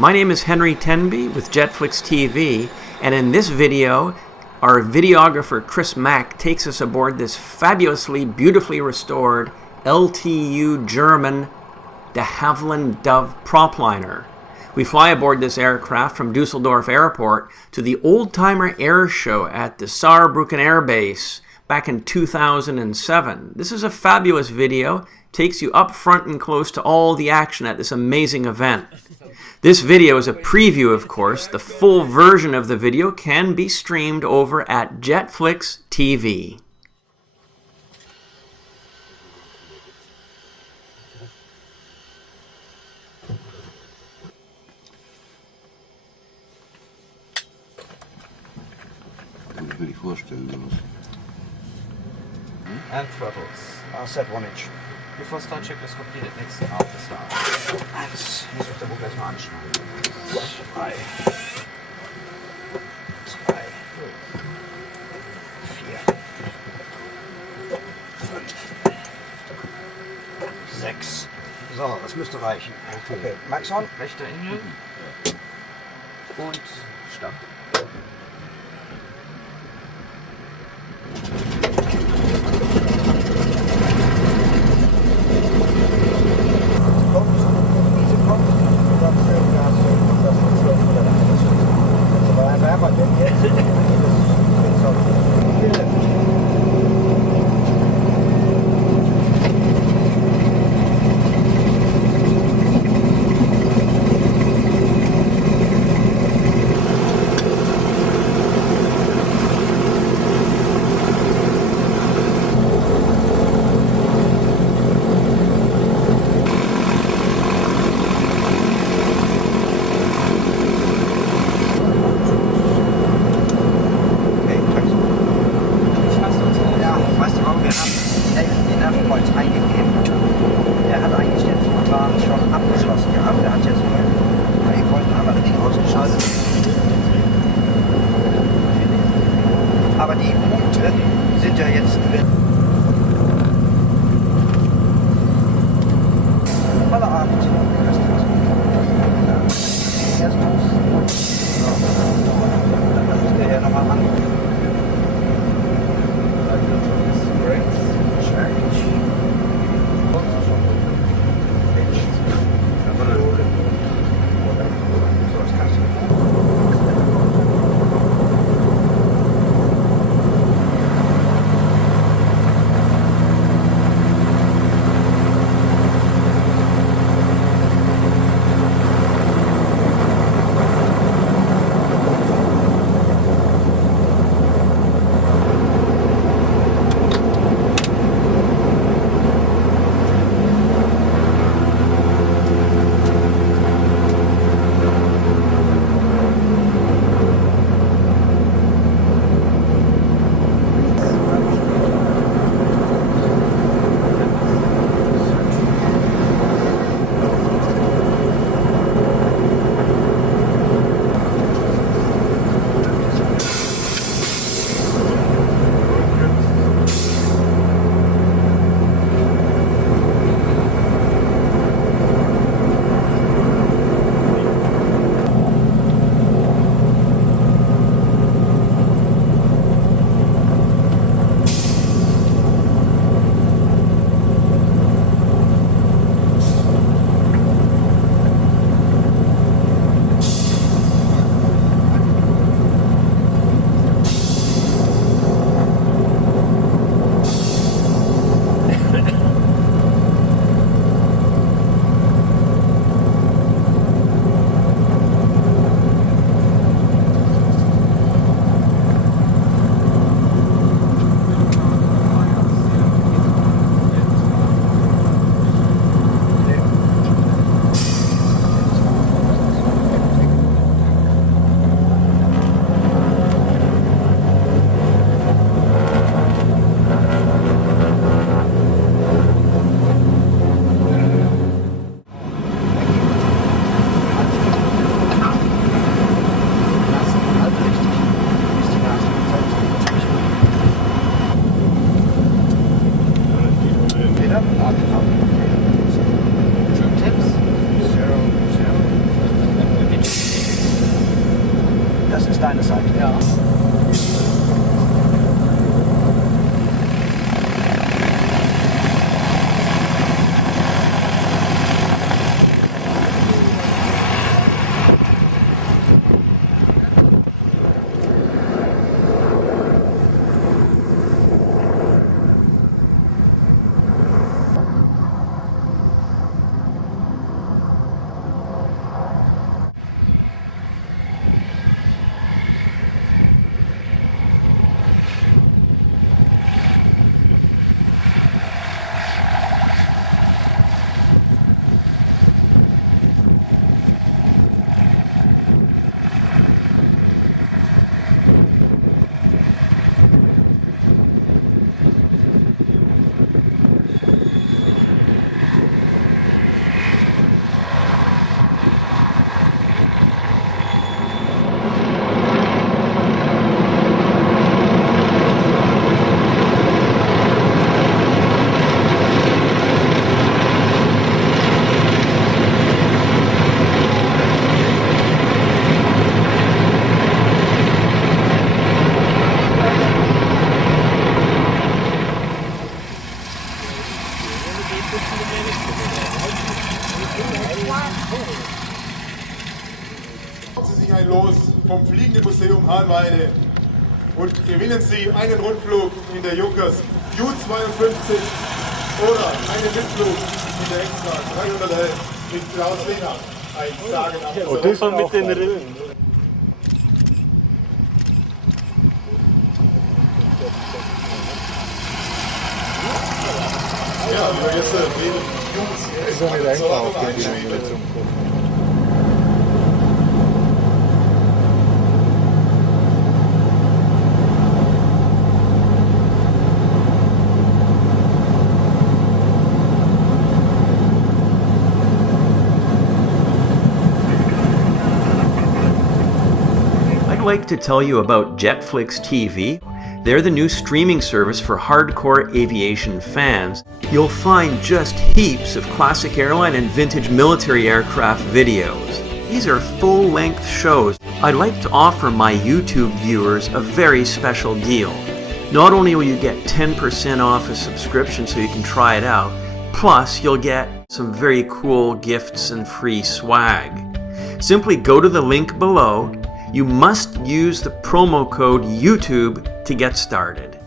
My name is Henry Tenby with Jetflix TV, and in this video, our videographer Chris Mak takes us aboard this fabulously, beautifully restored LTU German de Havilland Dove propliner. We fly aboard this aircraft from Dusseldorf Airport to the old-timer Airshow at the Saarbrucken Air Base back in 2007. This is a fabulous video, takes you up front and close to all the action at this amazing event. This video is a preview, of course. The full version of the video can be streamed over at Jetflix TV. Kann ich mir nicht vorstellen, sowas. And throttles. I'll set 1 inch. Bevor Start check is completed, next after start. 1. Muss ich der Bug erstmal anschneiden. 2. 3. 4. 5. 6. So, das müsste reichen. Okay, Max on. Rechter Engel. Und Stopp. deine Seite. Ja. Sie sich ein Los vom Fliegenden Museum Hahnweide und gewinnen Sie einen Rundflug in der Junkers U-52 oder einen Mitflug in der Extra 311 mit Klaus Lehner. Ein sagenhaftes Erlebnis. Mit den Rillen. Ja, liebe Gäste, während die Jungs jetzt alle zur Landung einschweben, I'd like to tell you about Jetflix TV. They're the new streaming service for hardcore aviation fans. You'll find just heaps of classic airline and vintage military aircraft videos. These are full-length shows. I'd like to offer my YouTube viewers a very special deal. Not only will you get 10% off a subscription so you can try it out, plus you'll get some very cool gifts and free swag. Simply go to the link below. You must use the promo code YouTube to get started.